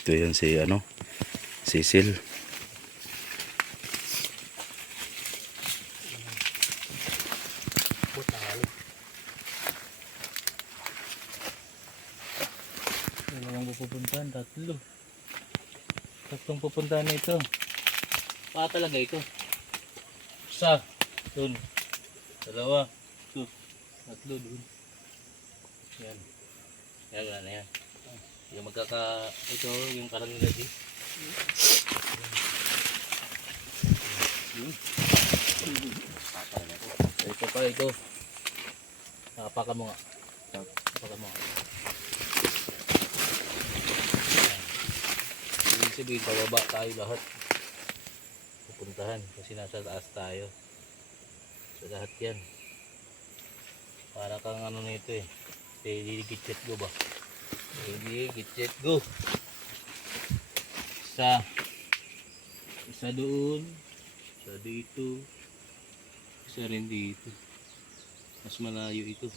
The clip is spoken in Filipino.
Ito yan si ano, Cecil. Dalawang pupuntahan, tatlo. Tatlong pupuntahan na ito. Pa talaga ito. Isa, dun. Dalawa, ito. Tatlo dun. Yan. Yan, wala na yan. Yung ito, yung parang nilagi. Ito pa, ito. Napakan mo nga. Napakan mo nga. Ibig sabihin, pababa tayo lahat. Pupuntahan kasi nasa taas tayo. Sa lahat yan. Para kang ano nito eh. Steady gitchet go ba? Steady gitchet go. Isa doon. Isa dito. Isa rin dito. Mas malayo ito.